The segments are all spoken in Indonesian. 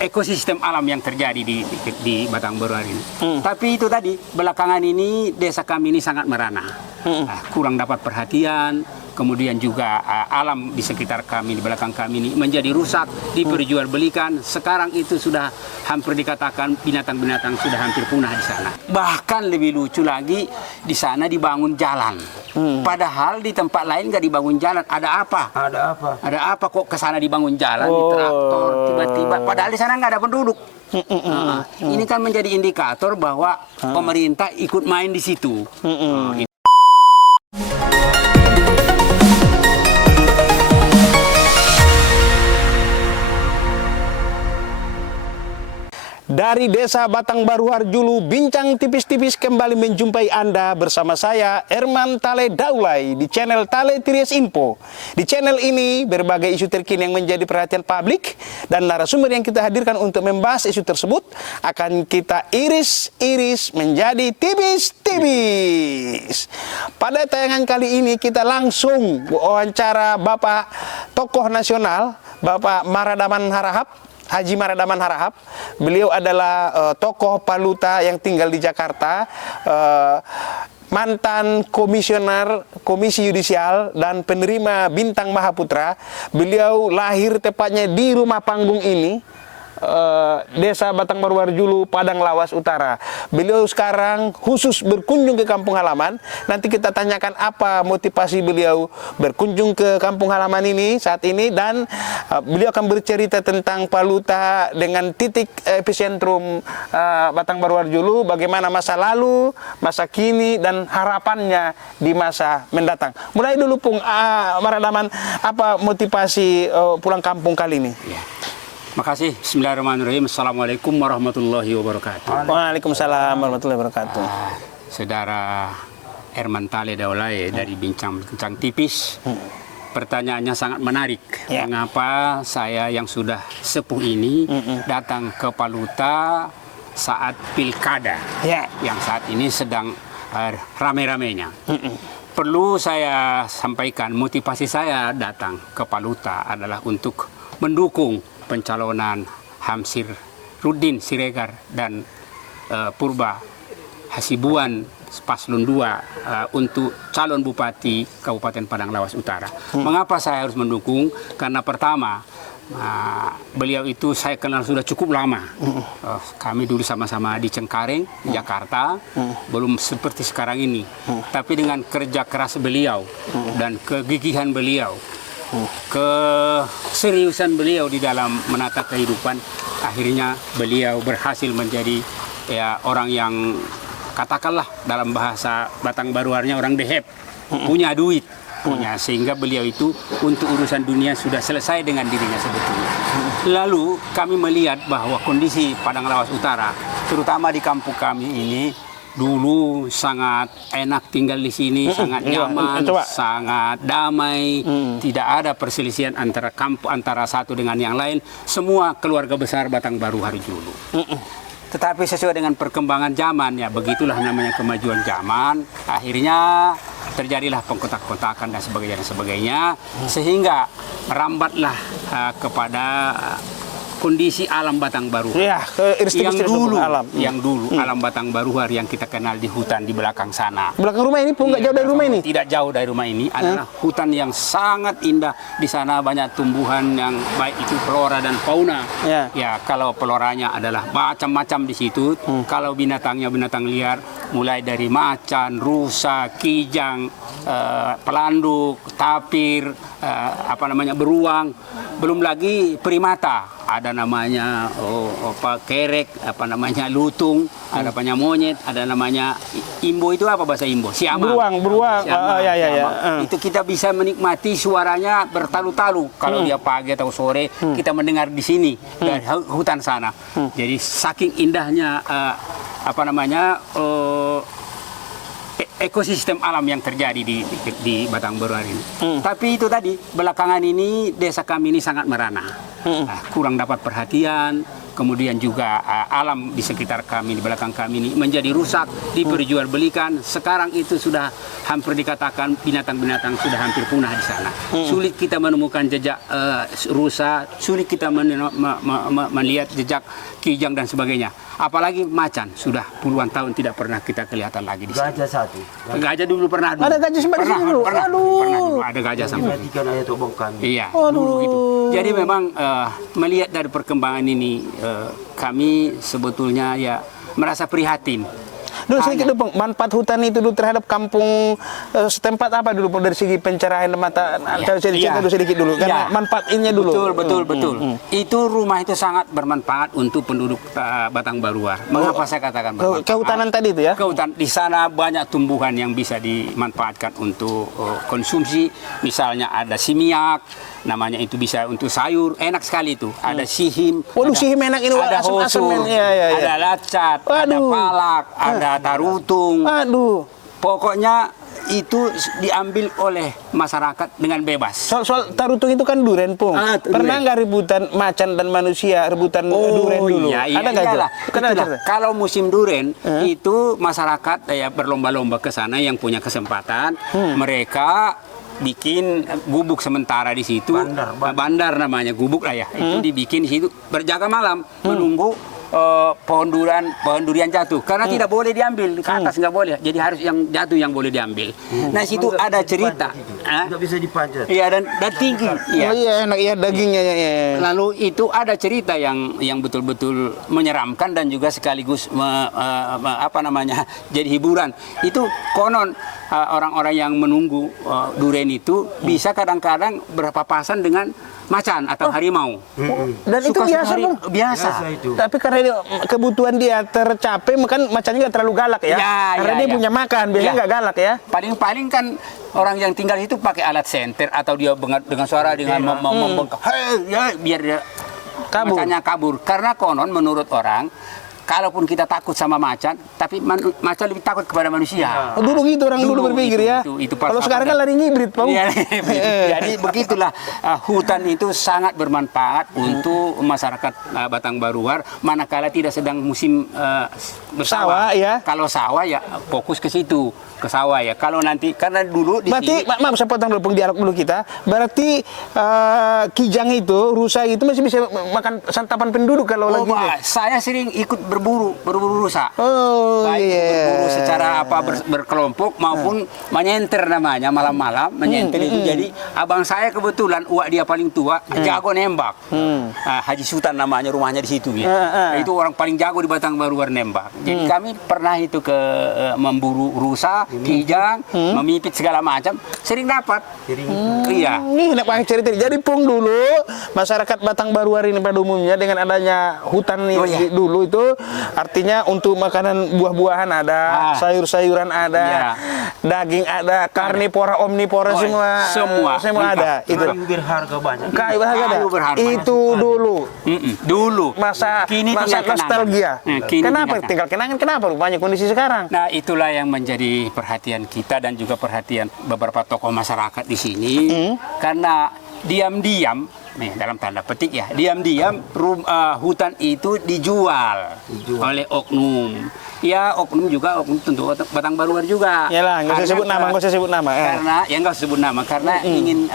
ekosistem alam yang terjadi di Batang Baru hari ini. Tapi itu tadi, belakangan ini desa kami ini sangat merana. Kurang dapat perhatian, kemudian juga alam di sekitar kami, di belakang kami ini menjadi rusak, diperjualbelikan. Sekarang itu sudah hampir dikatakan binatang-binatang sudah hampir punah di sana. Bahkan lebih lucu lagi, di sana dibangun jalan. Padahal di tempat lain nggak dibangun jalan. Ada apa? Ada apa? Ada apa kok ke sana dibangun jalan, di traktor, tiba-tiba. Padahal di sana nggak ada penduduk. Ini kan menjadi indikator bahwa pemerintah ikut main di situ. Dari Desa Batang Baru Harjulu, bincang tipis-tipis kembali menjumpai Anda bersama saya, Herman Tale Daulay, di channel Tale Tries Info. Di channel ini, berbagai isu terkini yang menjadi perhatian publik dan narasumber yang kita hadirkan untuk membahas isu tersebut akan kita iris-iris menjadi tipis-tipis. Pada tayangan kali ini, kita langsung wawancara Bapak tokoh nasional, Bapak Maradaman Harahap, Haji Maradaman Harahap. Beliau adalah tokoh Paluta yang tinggal di Jakarta, mantan komisioner Komisi Yudisial dan penerima Bintang Mahaputra. Beliau lahir tepatnya di rumah panggung ini, Desa Batang Baru Harjulu, Padang Lawas Utara. Beliau sekarang khusus berkunjung ke kampung halaman. Nanti kita tanyakan apa motivasi beliau berkunjung ke kampung halaman ini saat ini, dan beliau akan bercerita tentang Paluta dengan titik epicentrum Batang Baru Harjulu, bagaimana masa lalu, masa kini, dan harapannya di masa mendatang. Mulai dulu Pung Maradaman, apa motivasi pulang kampung kali ini? Ya. Makasih. Bismillahirrahmanirrahim. Assalamualaikum warahmatullahi wabarakatuh. Waalaikumsalam warahmatullahi wabarakatuh. Saudara Herman Tale Daulay dari Bincang Tipis. Pertanyaannya sangat menarik. Ya. Mengapa saya yang sudah sepuh ini datang ke Paluta saat pilkada, yang saat ini sedang rame-ramenya. Perlu saya sampaikan, motivasi saya datang ke Paluta adalah untuk mendukung pencalonan Hamsir Rudin Siregar dan Purba Hasibuan Paslon 2 untuk calon Bupati Kabupaten Padang Lawas Utara. Mengapa saya harus mendukung? Karena pertama, beliau itu saya kenal sudah cukup lama. Kami dulu sama-sama di Cengkareng, Jakarta, belum seperti sekarang ini. Tapi dengan kerja keras beliau dan kegigihan beliau, keseriusan beliau di dalam menata kehidupan, akhirnya beliau berhasil menjadi orang yang katakanlah dalam bahasa Batang Baruarnya orang deheb, punya duit, sehingga beliau itu untuk urusan dunia sudah selesai dengan dirinya sebetulnya. Lalu kami melihat bahwa kondisi Padang Lawas Utara, terutama di kampung kami ini, dulu sangat enak tinggal di sini, sangat nyaman, sangat damai, tidak ada perselisihan antara satu dengan yang lain. Semua keluarga besar Batang Baru Harjulu. Tetapi sesuai dengan perkembangan zaman, ya begitulah namanya kemajuan zaman, akhirnya terjadilah pengkotak-kotakan dan sebagainya, sehingga merambatlah kepada kondisi alam Batang Baru. Ya, yang dulu alam Batang Baru yang kita kenal di hutan di belakang sana. Belakang rumah ini Pun, nggak jauh dari rumah ini? Tidak jauh dari rumah ini, adalah hutan yang sangat indah. Di sana banyak tumbuhan yang baik itu flora dan fauna. Ya, kalau floranya adalah macam-macam di situ. Kalau binatangnya binatang liar, mulai dari macan, rusa, kijang, pelanduk, tapir, beruang, belum lagi primata. Ada namanya kerek, lutung, ada namanya monyet, ada namanya imbo. Itu apa bahasa imbo? Siamang. Beruang. Itu kita bisa menikmati suaranya bertalu-talu kalau dia pagi atau sore, kita mendengar di sini dari hutan sana. Jadi saking indahnya ekosistem alam yang terjadi di Batang Baruar ini. Tapi itu tadi belakangan ini desa kami ini sangat merana. Kurang dapat perhatian, kemudian juga alam di sekitar kami, di belakang kami ini menjadi rusak, diperjualbelikan. Sekarang itu sudah hampir dikatakan binatang-binatang sudah hampir punah di sana. Sulit kita menemukan jejak rusa, sulit kita melihat jejak kijang dan sebagainya. Apalagi macan, sudah puluhan tahun tidak pernah kita kelihatan lagi di sana. Gajah satu. Gajah dulu pernah. Ada gajah sampai di sini dulu? Pernah dulu ada gajah sampai. Perhatikan ayat obong kami. Iya, dulu gitu. Jadi memang melihat dari perkembangan ini, kami sebetulnya ya merasa prihatin. Dulu sedikit dulu, Bang, manfaat hutan itu dulu terhadap kampung setempat apa dulu dari segi pencerahan mata? Sedikit dulu, karena manfaatnya dulu. Betul. Itu rumah itu sangat bermanfaat untuk penduduk Batang Baruar. Mengapa saya katakan bermanfaat? Kehutanan tadi itu ya? Kehutan di sana banyak tumbuhan yang bisa dimanfaatkan untuk konsumsi. Misalnya ada simiak, namanya itu bisa untuk sayur, enak sekali itu. Ada sihim. Waduh, sihim enak ini, ada asam-asam. hosur, ada lacat, ada palak, ada tarutung. Aduh. Pokoknya itu diambil oleh masyarakat dengan bebas. Soal tarutung itu kan duren, Pung. Pernah nggak rebutan macan dan manusia rebutan duren dulu? Iya, ada nggak itu? Kalau musim duren itu masyarakat ya berlomba-lomba ke sana yang punya kesempatan. Mereka bikin gubuk sementara di situ, bandar namanya, gubuk lah ya. Itu dibikin di situ, berjaga malam menunggu pohon durian jatuh, karena tidak boleh diambil ke atas, nggak boleh, jadi harus yang jatuh yang boleh diambil. Nah situ ada cerita, tidak bisa dipanjat. iya, dan tinggi. Oh iya, enak ya dagingnya. Ya. Lalu itu ada cerita yang betul-betul menyeramkan dan juga sekaligus jadi hiburan. Itu konon orang-orang yang menunggu duren itu bisa kadang-kadang berpapasan dengan macan atau harimau. Dan itu biasa, Bang? Biasa. Tapi karena kebutuhan dia tercapai, kan macannya nggak terlalu galak ya? Karena dia punya makan, biasanya nggak galak ya? Paling-paling kan orang yang tinggal itu pakai alat senter atau dia dengan suara dengan membengkak, ya, biar dia macannya kabur. Karena konon menurut orang, kalaupun kita takut sama macan, tapi macan lebih takut kepada manusia. Dulu gitu orang dulu berpikir ya. Kalau sekarang kan lari ngibrit, Pak. Iya, jadi begitulah, hutan itu sangat bermanfaat untuk masyarakat Batang Baruar, manakala tidak sedang musim bersawah. Ya. Kalau sawah ya fokus ke situ, ke sawah ya. Kalau nanti, karena dulu di berarti, sini. maaf saya potong dulu dialog dulu kita. Berarti kijang itu, rusa itu masih bisa makan santapan penduduk kalau lagi. Saya sering ikut berburu rusa. Baik berburu secara berkelompok maupun menyenter namanya, malam-malam menyenter itu. Jadi abang saya kebetulan dia paling tua, jago nembak. Haji Sultan namanya, rumahnya di situ ya. Itu orang paling jago di Batang Baruar nembak. Jadi kami pernah itu memburu rusa, kijang, memipit segala macam, sering dapat. Iya. Ini nak pakai cerita. Jadi Pung, dulu masyarakat Batang Baruar ini pada umumnya dengan adanya hutan dulu itu artinya untuk makanan buah-buahan ada, sayur-sayuran ada, daging ada, karnivora, omnivora, semua ada. Itu berharga banyak. Kayu berharga. Itu dulu. Masa nostalgia. Kenapa tinggal kenangan? Kenapa rupanya kondisi sekarang? Nah, itulah yang menjadi perhatian kita dan juga perhatian beberapa tokoh masyarakat di sini, karena diam-diam, nih dalam tanda petik ya, diam-diam hutan itu dijual oleh oknum. Ya, oknum tentu Batang Baruar juga. Yalah, nggak usah sebut nama, Karena ya nggak usah sebut nama, karena ingin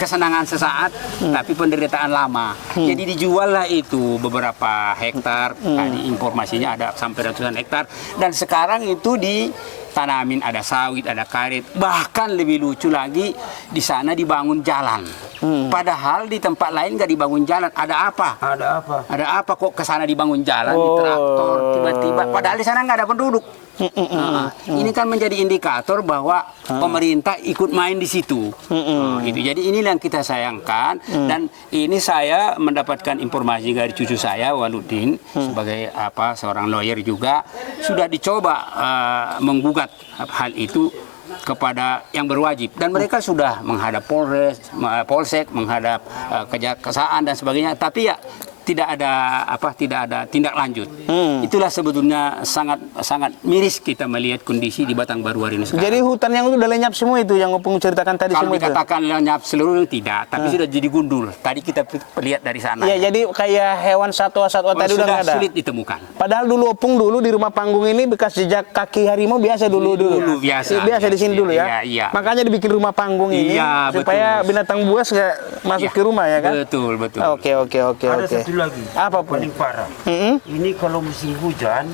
kesenangan sesaat, tapi penderitaan lama. Jadi dijual lah itu beberapa hektar. Tadi informasinya ada sampai ratusan hektar. Dan sekarang itu ditanamin, ada sawit, ada karet. Bahkan lebih lucu lagi, di sana dibangun jalan. Padahal di tempat lain nggak dibangun jalan. Ada apa? Ada apa kok ke sana dibangun jalan, di traktor, tiba-tiba. Padahal di sana nggak ada penduduk. Ini kan menjadi indikator bahwa pemerintah ikut main di situ. Gitu. Jadi inilah yang kita sayangkan, dan ini saya mendapatkan informasi dari cucu saya Waludin, sebagai seorang lawyer juga, sudah dicoba menggugat hal itu kepada yang berwajib, dan mereka sudah menghadap Polsek, menghadap kejaksaan dan sebagainya, tapi ya tidak ada tindak lanjut. Itulah sebetulnya sangat miris kita melihat kondisi di Batang Baruar ini sekarang. Jadi hutan yang udah lenyap semua itu yang Opung ceritakan tadi Kalau semua itu. dikatakan lenyap seluruhnya tidak, tapi sudah jadi gundul. Tadi kita lihat dari sana. Ya, jadi kayak hewan satwa-satwa tadi udah nggak ada. Sulit ditemukan. Padahal dulu Opung dulu di rumah panggung ini bekas jejak kaki harimau biasa dulu. Dulu biasa. Biasa di sini dulu ya. Iya. Makanya dibikin rumah panggung ini Iya, supaya betul. binatang buas nggak masuk ke rumah ya kan? Betul. Oke. Ada satu lagi. Apa, Pung? Paling parah. Ini kalau musim hujan,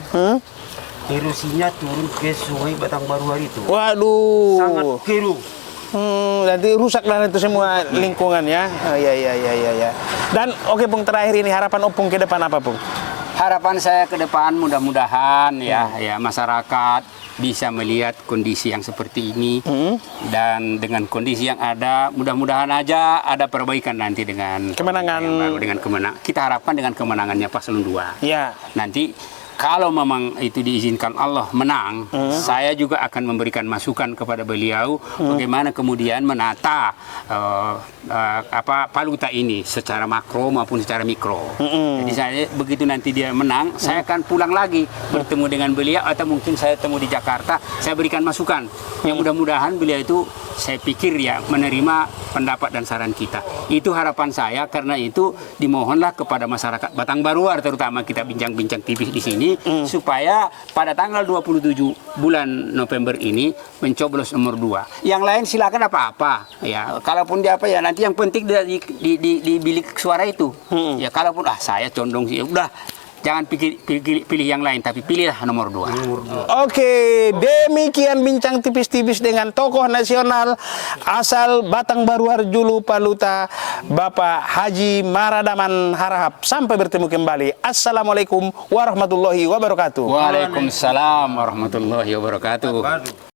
erosinya turun ke sungai Batang Baruar itu. Waduh. Sangat keruh. Nanti rusak dan itu semua lingkungan ya. Oh, iya. Dan oke Pung, terakhir ini harapan Opung ke depan apa Pung? Harapan saya ke depan mudah-mudahan ya masyarakat bisa melihat kondisi yang seperti ini dan dengan kondisi yang ada mudah-mudahan aja ada perbaikan nanti dengan Kemenangan. yang baru, dengan kemenangan. Kita harapkan dengan kemenangannya Paslon 2. Ya. Nanti kalau memang itu diizinkan Allah menang, saya juga akan memberikan masukan kepada beliau bagaimana kemudian menata Paluta ini secara makro maupun secara mikro. Jadi saya begitu nanti dia menang, saya akan pulang lagi bertemu dengan beliau atau mungkin saya temu di Jakarta, saya berikan masukan. Yang mudah-mudahan beliau itu saya pikir ya menerima pendapat dan saran kita. Itu harapan saya, karena itu dimohonlah kepada masyarakat Batang Baruar terutama kita bincang-bincang tipis di sini supaya pada tanggal 27 bulan November ini mencoblos nomor 2. Yang lain silakan apa-apa ya. Kalaupun dia apa ya nanti yang penting di bilik suara itu. Ya kalaupun saya condong sih udah jangan pilih yang lain, tapi pilihlah nomor 2. Oke, demikian bincang tipis-tipis dengan tokoh nasional asal Batang Baruar Julu Paluta, Bapak Haji Maradaman Harahap. Sampai bertemu kembali. Assalamualaikum warahmatullahi wabarakatuh. Waalaikumsalam warahmatullahi wabarakatuh.